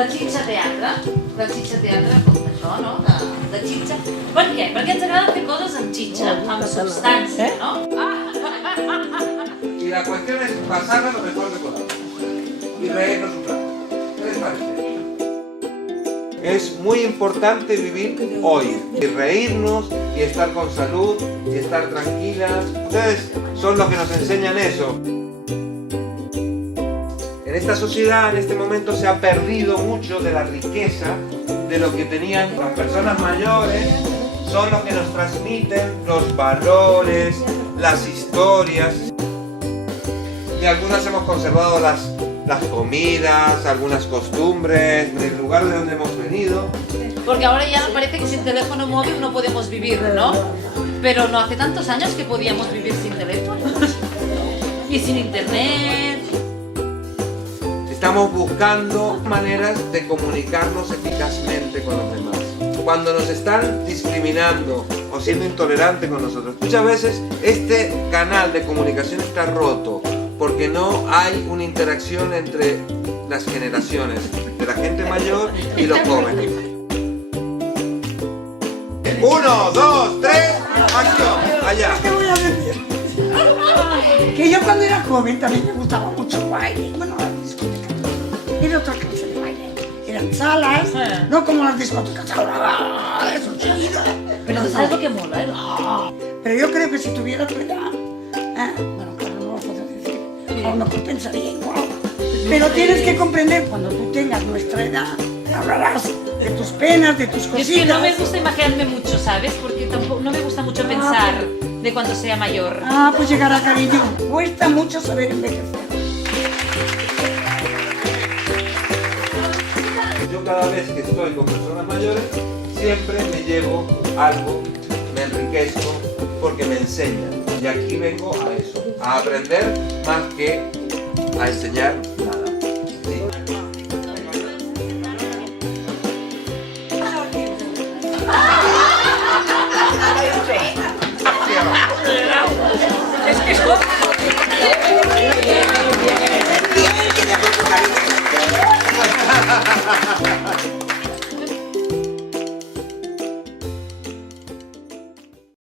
La xitxa teatre com això, no? De xitxa. Per què? Perquè ens agrada fer coses amb xitxa, amb substància, no? Y la cuestión es pasarla lo mejor que podamos y reírnos un rato. ¿Qué les parece? Es muy importante vivir hoy y reírnos y estar con salud y estar tranquilas. Ustedes son los que nos enseñan eso. En esta sociedad, en este momento, se ha perdido mucho de la riqueza de lo que tenían las personas mayores. Son los que nos transmiten los valores, las historias. Y algunas hemos conservado las comidas, algunas costumbres, del lugar de donde hemos venido. Porque ahora ya nos parece que sin teléfono móvil no podemos vivir, ¿no? Pero no hace tantos años que podíamos vivir sin teléfono. Y sin internet. Estamos buscando maneras de comunicarnos eficazmente con los demás. Cuando nos están discriminando o siendo intolerantes con nosotros, muchas veces este canal de comunicación está roto porque no hay una interacción entre las generaciones de la gente mayor y los jóvenes. 1, 2, 3, acción, allá. ¿Qué voy a decir? Que yo cuando era joven también me gustaba mucho el baile. Bueno, las discotecas. Era otra clase de baile. Eran salas, no como las discotecas ahora. Es un sonido. Pero ¿sabes lo que mola? Pero yo creo que si tuviera tu edad, bueno, claro, no lo puedo decir, a lo mejor pensaría igual. Pero tienes que comprender, cuando tú tengas nuestra edad, hablarás de tus penas, de tus cositas. Es que no me gusta imaginarme mucho, ¿sabes? Porque tampoco, no me gusta mucho pensar de cuando sea mayor. Pues llegará, cariño. Cuesta mucho saber envejecer. Yo cada vez que estoy con personas mayores, siempre me llevo algo, me enriquezco, porque me enseñan. Y aquí vengo a eso, a aprender más que a enseñar